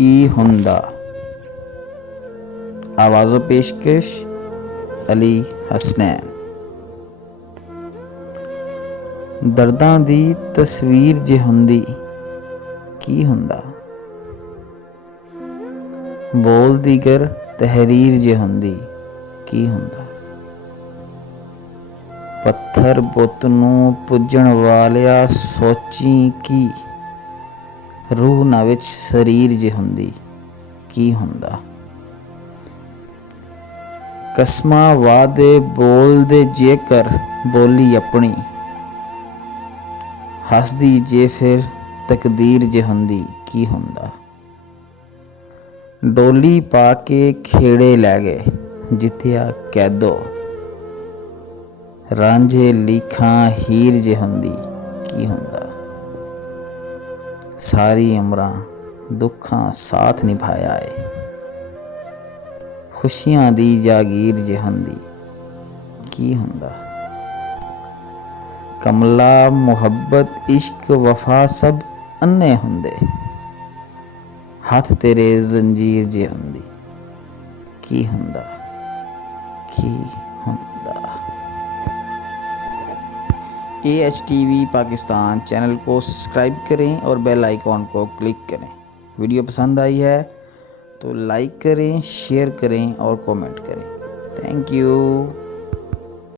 की हुंदा। आवाज़ो पेशकश अली हसनैन। दर्दां दी तस्वीर जे हुंदी की हुंदा। बोल दीगर तहरीर जे हुंदी की हुंदा। पत्थर बुत नूं पुजण वालिया सोची की रूह ना विच शरीर जे हुंदी की हुंदा। कसमां वादे बोलदे जेकर बोली अपनी हसदी जे फिर तकदीर जे हुंदी की हुंदा। डोली पा के खेड़े लै गए जित्या कैदो रांझे लीखां हीर जे हुंदी की हुंदा। सारी उमरां दुखां साथ निभाया है खुशियां दी जागीर जे हुंदी की हुंदा। कमला मुहब्बत इश्क वफा सब अन्ने हुंदे हथ तेरे जंजीर जे हुंदी की हुंदा की हुंदा। AHTV पाकिस्तान चैनल को सब्सक्राइब करें और बेल आइकॉन को क्लिक करें। वीडियो पसंद आई है तो लाइक करें, शेयर करें और कमेंट करें। Thank you.